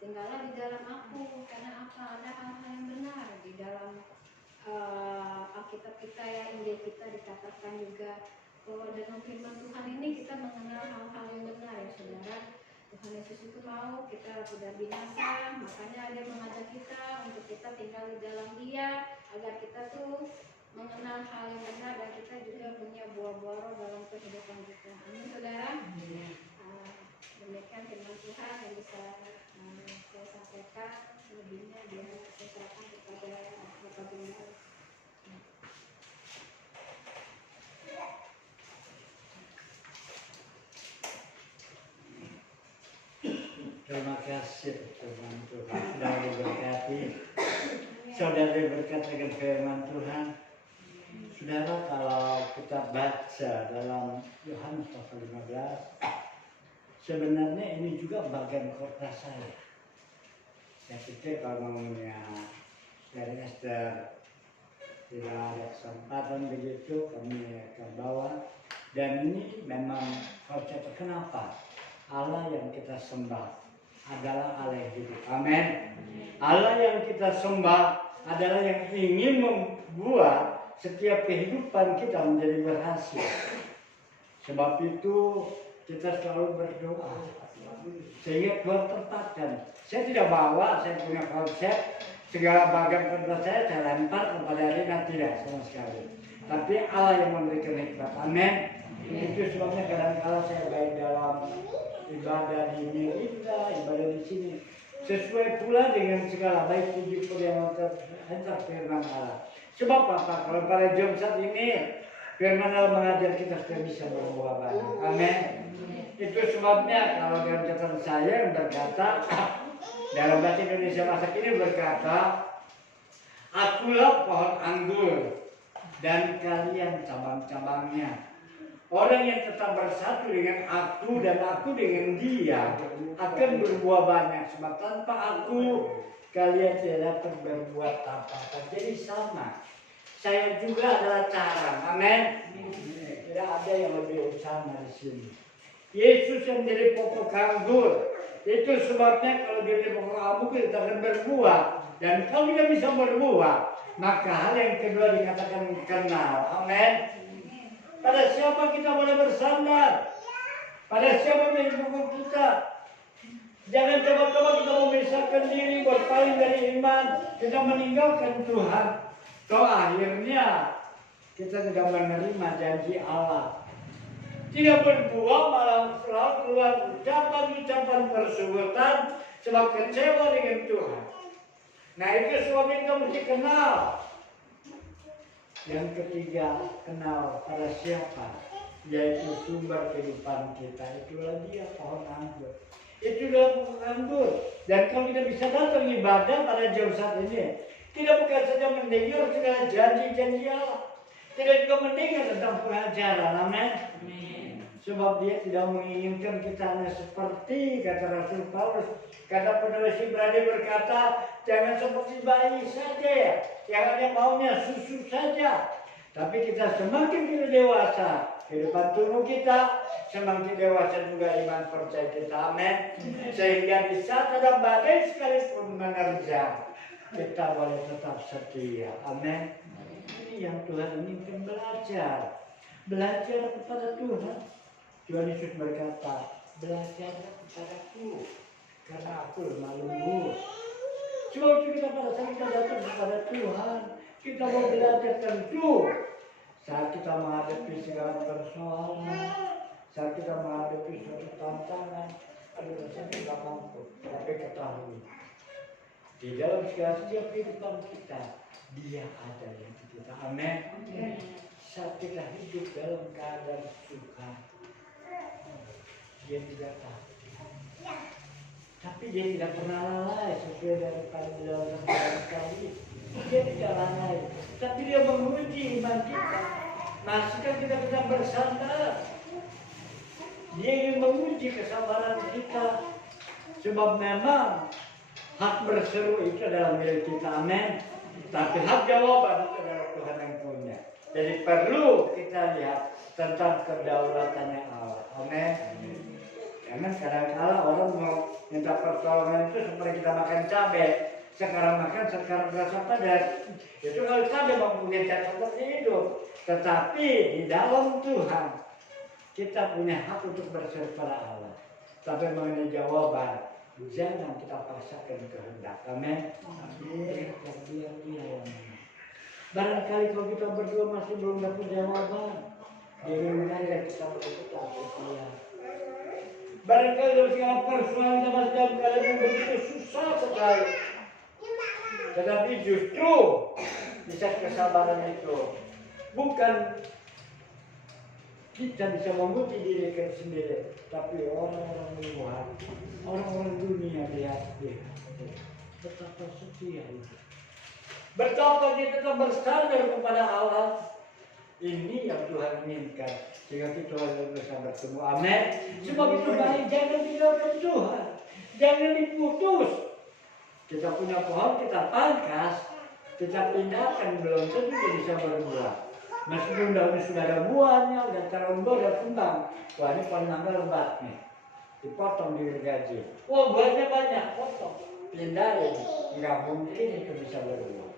tinggallah di dalam Aku, karena apa? Ada hal-hal yang benar di dalam Alkitab kita ya, Injil kita dikatakan juga bahwa dengan firman Tuhan ini kita mengenal hal-hal yang benar ya saudara. Tuhan Yesus itu mau kita tidak binasa, makanya dia mengajak kita untuk kita tinggal di dalam Dia, agar kita tuh mengenal hal yang benar dan kita juga punya buah-buah roh dalam kehidupan kita. Amin saudara. Demikian firman Tuhan yang bisa saya sampaikan. Selebihnya dia saya serahkan kepada Bapak Gembala. Terima kasih firman Tuhan sudah diberkati. Saudara berkat dengan firman Tuhan. Saudara, kalau kita baca dalam Yohanes pasal 15, sebenarnya ini juga bagian khotbah saya. Saya pikir kalau ngomongnya dari Esther tidak ada kesempatan begitu, kami akan bawa. Dan ini memang konsep kenapa Allah yang kita sembah adalah Allah yang hidup. Amin. Allah yang kita sembah adalah yang ingin membuat setiap kehidupan kita menjadi berhasil. Sebab itu kita selalu berdoa sehingga Tuhan tempatkan. Saya tidak bawa, saya punya konsep segala bagian kerja saya lempar kepada Rina, tidak sama sekali. Tapi Allah yang memberikan hikmat. Amin. Itu sebabnya kadang-kadang saya baik dalam ibadah di Amerika, ibadah di sini, sesuai pula dengan segala baik puji yang terhentak firman Allah. Sebab apa? Kalau pada jam saat ini firman Allah mengajar kita supaya bisa berbuah banyak. Amin. Itu sebabnya kalau dalam catatan saya yang berkata dalam bahasa Indonesia masa kini berkata, akulah pohon anggur dan kalian cabang-cabangnya. Orang yang tetap bersatu dengan aku dan aku dengan dia akan berbuah banyak. Sebab tanpa aku kalian tidak dapat berbuat apa-apa. Jadi sama. Saya juga adalah cara. Amin. Tidak ada yang lebih utama di sini. Yesus yang menjadi pokok anggur. Itu sebabnya kalau jadi pokok anggur kita akan berbuah. Dan kalau kita bisa berbuah, maka hal yang kedua dikatakan kenal. Amin. Pada siapa kita boleh bersandar? Pada siapa menjadi pokok kita? Jangan coba-coba kita memisahkan diri, berpaling dari iman, kita meninggalkan Tuhan. Toh akhirnya kita tidak menerima janji Allah. Tidak berbuah, malah selalu keluar ucapan-ucapan persubutan sebab kecewa dengan Tuhan. Nah itu sebabnya kita mesti kenal. Yang ketiga, kenal pada siapa, yaitu sumber kehidupan kita. Itulah dia pohon anggur. Itulah pohon anggur. Dan kalau kita bisa datang ibadah pada jam saat ini, tidak bukan saja mendengar segala janji-janji Allah, tidak juga mendengar tentang pengajaran. Amin. Sebab dia tidak menginginkan kita hanya seperti kata Rasul Paulus. Kata penulis Ibrani berkata, jangan seperti bayi saja yang hanya maunya susu saja. Tapi kita semakin kita dewasa, kehidupan tubuh kita semakin dewasa juga iman percaya kita. Amin. Sehingga di saat ada badai sekalipun menerjang, kita boleh tetap setia. Amin. Ini yang Tuhan inginkan belajar. Belajar kepada Tuhan. Tuhan Yesus berkata, belajar kepadaku, karena aku lemah lembut. Sebab itu kita pada saat kita datang kepada Tuhan, kita mau belajar tentu. Saat kita menghadapi segala persoalan, saat kita menghadapi suatu tantangan, aduh rasanya tidak mampu. Tapi ketahui, di dalam segala setiap kehidupan kita, Dia ada yang kita. Amin. Saat kita hidup dalam keadaan suka, Dia tidak takut. Tapi Dia tidak pernah lalai sesuai daripada dalam kali. Dia tidak lalai. Tapi Dia menguji iman kita. Masihkah kita bisa bersandar? Dia ingin menguji kesabaran kita. Sebab memang hak berseru itu adalah milik kita. Amin. Tapi hak jawaban itu adalah Tuhan yang punya. Jadi perlu kita lihat tentang kedaulatannya Allah. Amin. Karena kadang-kadang orang mau minta pertolongan itu seperti kita makan cabai. Sekarang makan, sekarang rasa pedas. Itu kalau cabai mau mengejar seperti itu. Tetapi di dalam Tuhan kita punya hak untuk berseru pada Allah. Tapi mengenai jawaban, jangan kita paksakan kehendak. Amin. Biar dia yang mana. Barangkali kalau kita berdua masih belum dapat jawaban, dia ingin kita berputar setia. Barangkali dalam segala persoalan kita masih dalam keadaan yang begitu susah sekali. Tetapi justru bisa kesabaran itu bukan kita bisa memuji diri kita sendiri, tapi orang-orang luar, orang-orang dunia lihat betapa setia itu. Betapa dia tetap bersandar kepada Allah. Ini yang Tuhan inginkan. Sehingga kita bisa bertemu. Amin. Sebab itu baik, jangan tinggalkan Tuhan. Jangan diputus. Kita punya pohon, kita pangkas, kita pindahkan, belum tentu dia bisa berbuah. Meskipun daunnya sudah ada buahnya, sudah terumbu, sudah kembang. Wah ini pohon mangga lebat nih. Dipotong digergaji. Wah buahnya banyak, potong. Pindahin. Nggak mungkin itu bisa berbuah.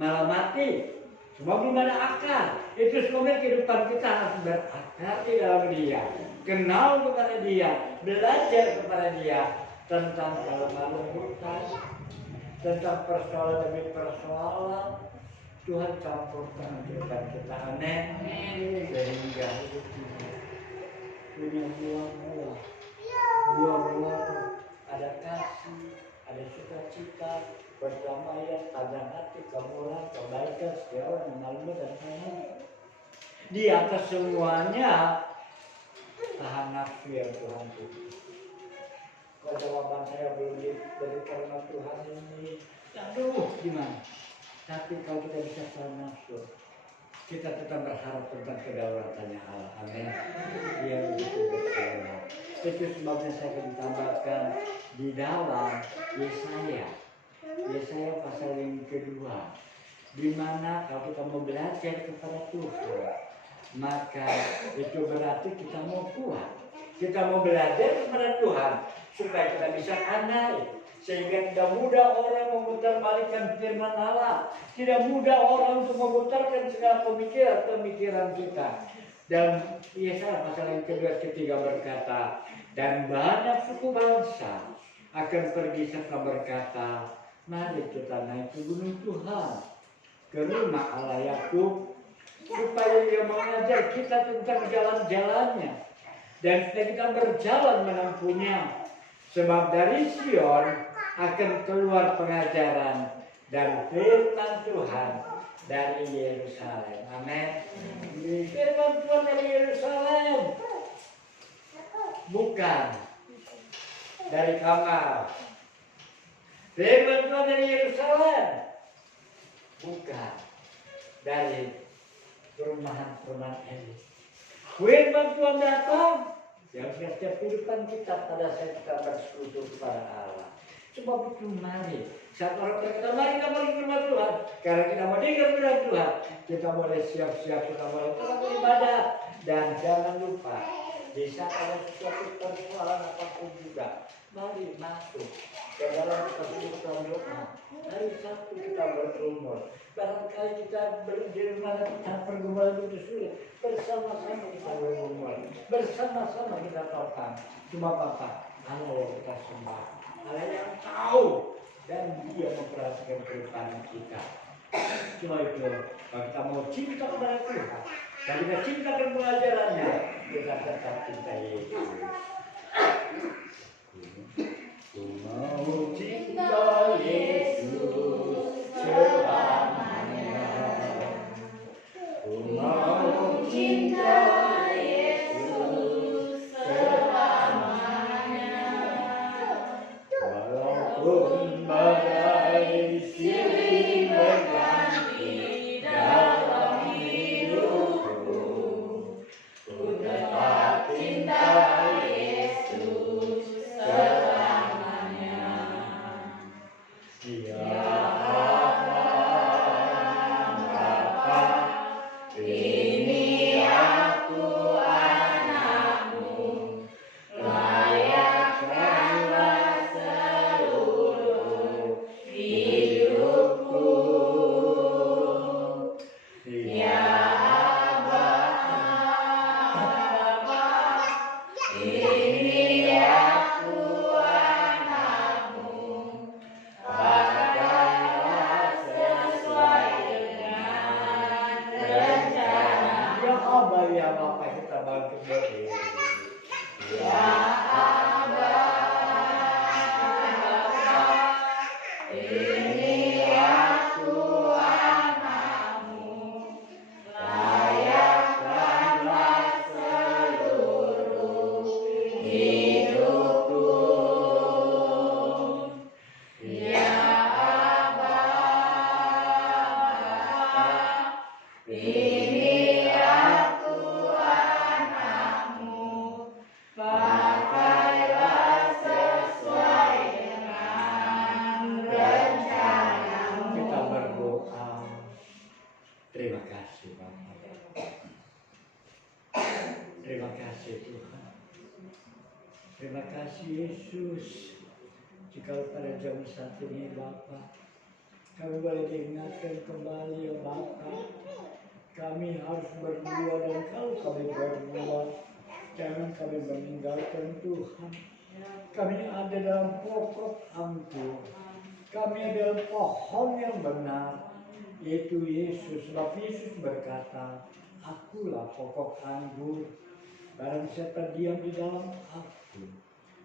Malah mati. Semua belum ada akar. Itu sebenarnya kehidupan kita harus berakar di dalam Dia. Kenal kepada Dia. Belajar kepada Dia. Tentang kelemahan lembutan. Tentang persoalan demi persoalan. Tuhan campurkan kehidupan kita. Amin. Sehingga hidup kita punya buah-buah. Buah-buah ada kasih, ada sukacita, perdamaian, keadaan hati, kemurahan, kebaikan, setiawan, malu dan kemurahan. Di atas semuanya tahan nafsu yang Tuhan beri. Kalau jawaban saya belum diberi karena Tuhan ini, aduh gimana? Tapi kalau kita bisa tahan nafsu, kita tetap berharap tentang kedaulatannya Allah. Amin. Dia begitu berdaulat. Itu sebabnya saya akan tambahkan di dalam Yesaya Yesaya pasal yang kedua, di mana kalau kita mau belajar kepada Tuhan, maka itu berarti kita mau kuat. Kita mau belajar kepada Tuhan supaya kita bisa pandai, sehingga tidak mudah orang memutarbalikkan firman Allah, tidak mudah orang untuk memutarkan segala pemikiran kita. Dan Yesaya pasal yang kedua ketiga berkata, dan banyak suku bangsa akan pergi serta berkata, mari kita naik ke gunung Tuhan, ke rumah Allah Yakub, supaya Dia mengajar kita tentang jalan-jalannya, dan kita berjalan menempuhnya. Sebab dari Sion akan keluar pengajaran dan firman Tuhan dari Yerusalem. Amin. Firman Tuhan dari Yerusalem, bukan dari kamar. Firman Tuhan dari Yerusalem, bukan dari perumahan-perumahan elit. Firman Tuhan datang yang setiap kehidupan kita pada saat kita bersekutu kepada Allah. Sebab itu mari, saat orang berkata mari kita pergi ke rumah Tuhan, karena kita mau dengar firman Tuhan, kita boleh siap-siap, kita boleh tetap beribadah. Dan jangan lupa, di saat ada sesuatu persoalan apapun juga, mari masuk ke dalam kehidupan doa. Hari Sabtu kita berumur, barangkali kita di mana kita pergumulan itu sulit, bersama-sama kita berumur, bersama-sama kita topang. Cuma Bapa, Allah yang kita sembah, Allah yang tahu dan Dia memperhatikan kehidupan kita. Cuma itu, kalau kita mau cinta kepada Tuhan dan kita cintakan pengajarannya, kita tetap cinta Yesus. Ku mau cinta Yesus selamanya. Ku mau cinta Yesus selamanya. Walaupun badai silih berganti dalam hidupku, ku tetap cinta Yesus selamanya. Ya Bapa, ini aku anakmu, layakkanlah seluruh hidupku. Ya Bapa, ini aku anakmu, pakailah sesuai dengan rencana. Ya Abba, ya Bapa, kita bangkit berdiri. Ya Abba, ini aku anakmu, layakkanlah seluruh hidupku. Ya Abba, ini aku anakmu, pakailah sesuai dengan rencanamu. Kita berdoa. Terima kasih Bapak. Terima kasih Tuhan. Terima kasih Yesus. Jika pada jam saat ini Bapak, kami boleh diingatkan kembali ya Bapak, kami harus berdua, dan kalau kami berdua, jangan kami meninggalkan Tuhan. Kami ada dalam pokok anggur, kami adalah pohon yang benar, yaitu Yesus. Sebab Yesus berkata, akulah pokok anggur, barang siapa diam di dalam aku,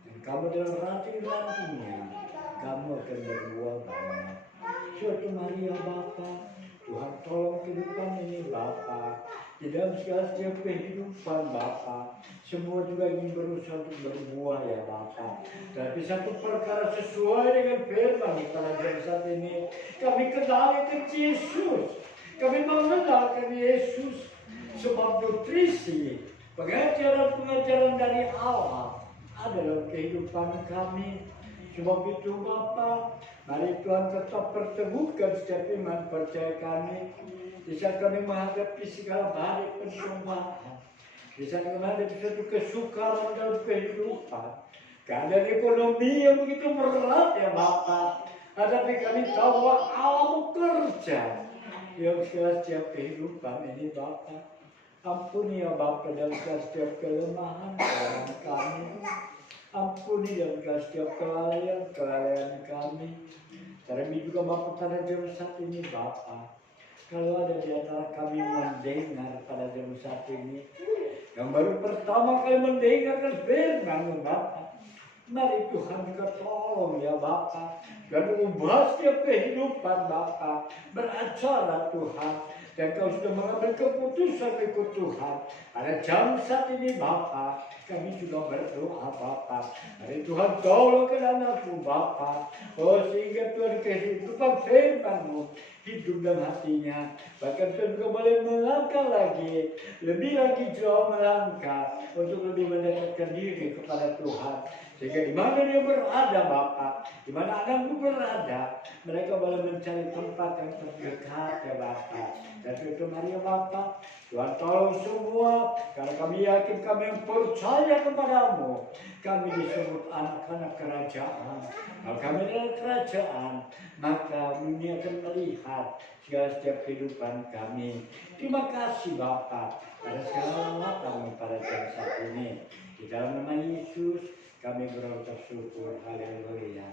dan kamu dalam ranting-rantingnya, kamu akan berbuah banyak. Suatu Maria Bapa, Tuhan tolong kehidupan ini Bapa. Di dalam segala setiap kehidupan Bapa, semua juga ingin berusaha untuk berbuah ya Bapa. Tapi satu perkara sesuai dengan firman pada jam saat ini, kami kenal ke Yesus. Kami mengenalkan Yesus. Sebab nutrisi, pengajaran-pengajaran dari Allah ada dalam kehidupan kami. Sebab itu Bapa, mari Tuhan tetap perteguhkan setiap iman percaya kami. Di saat kami menghadapi segala badai pencobaan, di saat kami menghadapi suatu kesukaran dalam kehidupan, keadaan ekonomi yang begitu berat ya Bapa, tetapi kami tahu bahwa Allah bekerja yang setiap kehidupan ini Bapa. Ampuni ya Bapa dalam setiap kelemahan kami. Ampuni dalam setiap kelalaian kami. Terlebih juga Bapa pada jam saat ini Bapa. Kalau ada di antara kami mendengar pada jam saat ini, yang baru pertama kali mendengarkan firman Bapa, mari Tuhan juga tolong ya Bapa, dan ubah setiap kehidupan Bapa, beracara Tuhan, dan Kau sudah mengambil keputusan ikut Tuhan. Pada jam saat ini Bapa, kami juga berdoa Bapa, mari Tuhan tolong ke anakku Bapa, sehingga Tuhan kehidupan firman-Mu hidup dalam hatinya, bahkan Tuhan juga boleh melangkah lagi, lebih lagi jauh melangkah untuk lebih mendekatkan diri kepada Tuhan, sehingga di mana dia berada Bapa, di mana anakmu berada, mereka boleh mencari tempat yang terdekat ya Bapa. Dan itu mari ya Bapa, Tuhan tolong semua, karena kami yakin kami yang percaya kepadamu, kami disebut anak-anak kerajaan. Kalau kami adalah kerajaan, maka dunia akan melihat segala setiap kehidupan kami. Terima kasih Bapa pada segala kami pada jam saat ini. Di dalam nama Yesus kami berucap syukur. Haleluya.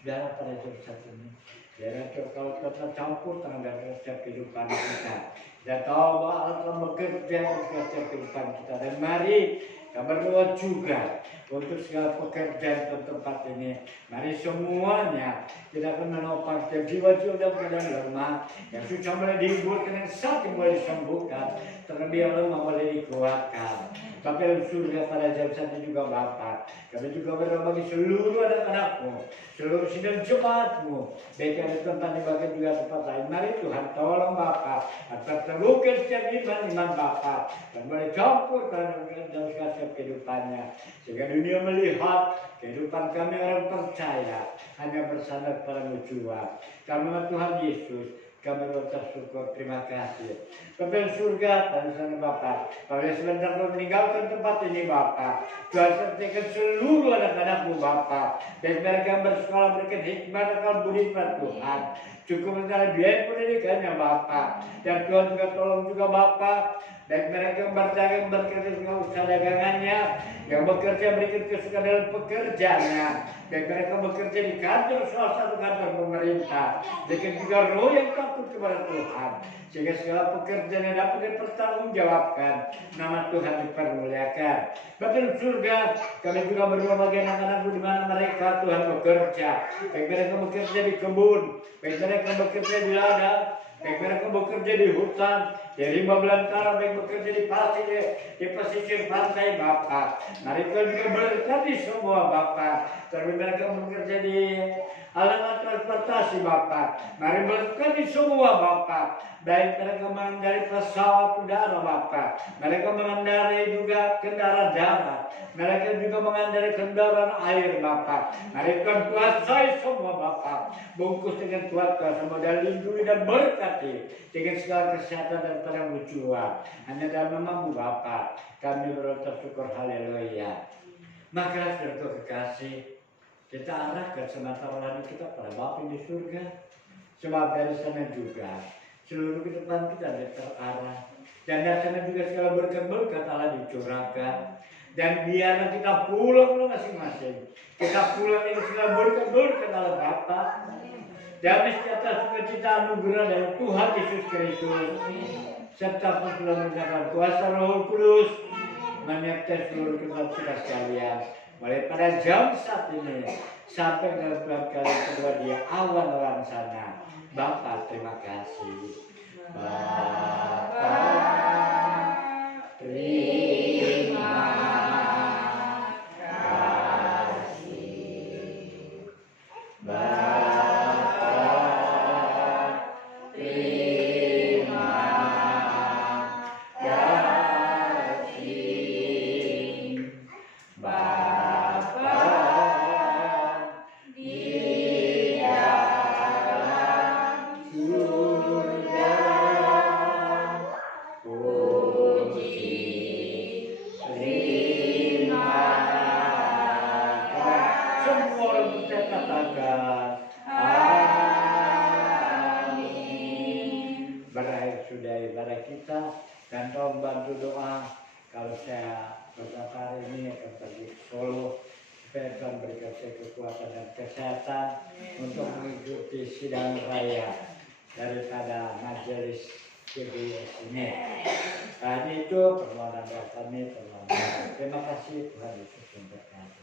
Saudara pada jam saat ini, biarlah kalau kita campur tangan dalam setiap kehidupan kita. Dan tahu bahwa Allah telah bekerja dalam setiap kehidupan kita. Dan mari kita berdoa juga untuk segala pekerjaan di tempat ini. Mari semuanya kita akan menopang setiap jiwa-jiwa dalam keadaan lemah, yang susah boleh dihiburkan, yang sakit boleh disembuhkan, terlebih yang lemah boleh dikuatkan. Tapi dalam surga pada jam saat ini juga Bapa, kami juga berdoa bagi seluruh anak-anakmu, seluruh sidang jemaatmu, baik ada tempat di bagian juga tempat lain. Mari Tuhan tolong Bapa, agar terluka setiap iman Bapa, dan boleh campur dalam setiap kehidupannya, sehingga dunia melihat kehidupan kami orang percaya hanya bersandar pada jiwa. Karena Tuhan Yesus, kami berucap syukur, terima kasih. Bapak surga dan sana Bapak, kalau sebentar meninggalkan tempat ini Bapak, Tuhan sertakan seluruh anak-anakmu Bapak, dan mereka bersekolah berkat hikmah dan budiman Tuhan. Cukup antara biaya pendidikannya Bapak, dan Tuhan juga tolong juga Bapak, dan mereka yang berdagang bekerja dengan usaha dagangannya, yang bekerja berikan kesukaan dalam pekerjaannya, dan mereka bekerja di kantor salah satu kantor pemerintah, dengan juga roh yang takut kepada Tuhan, sehingga segala pekerjaan yang dapat dipertanggungjawabkan, nama Tuhan dipermuliakan. Bapak surga, kami juga berdoa bagi anak-anakmu di mana mereka Tuhan bekerja, baik mereka bekerja di kebun, baik mereka bekerja di ladang, baik mereka bekerja di hutan, di rimba belantara, baik bekerja di pesisir pantai Bapak. Mari Tuhan juga berkati semua Bapak, tapi mereka bekerja di alat transportasi Bapak. Mari berkati semua Bapak, baik mereka mengendarai pesawat udara Bapak, mereka mengendarai juga kendaraan darat, mereka juga mengendarai kendaraan air Bapak. Mari Tuhan kuasai semua Bapak, bungkus dengan kuat kuasa, dan lindungi dan berkati dengan segala kesehatan dan terang jiwa. Hanya dalam namamu Bapa kami berucap syukur. Haleluya. Maka saudara kekasih, kita arahkan sementara lagi kita pada Bapa di surga. Sebab dari sana juga seluruh kehidupan kita terarah, dan dari sana juga segala berkat-berkat Allah dicurahkan. Dan biarlah kita pulang masing-masing, kita pulang dengan segala berkat-berkat Allah Bapa, damai sejahtera sukacita anugerah dari Tuhan Yesus Kristus, serta pertolongan kuasa Roh Kudus menyertai seluruh kita sekalian, mulai pada jam saat ini sampai dalam kali kedua di awan-awan sana. Bapa terima kasih. Bapa terima kasih. Bapa terima kasih. Bapa minta dan tolong bantu doa kalau saya beberapa hari ini akan pergi ke Solo supaya Tuhan berikan saya kekuatan dan kesehatan untuk mengikuti sidang raya daripada majelis CBS ini. Nah, itu permohonan doa kami, permohonan. Terima kasih Tuhan Yesus memberkati.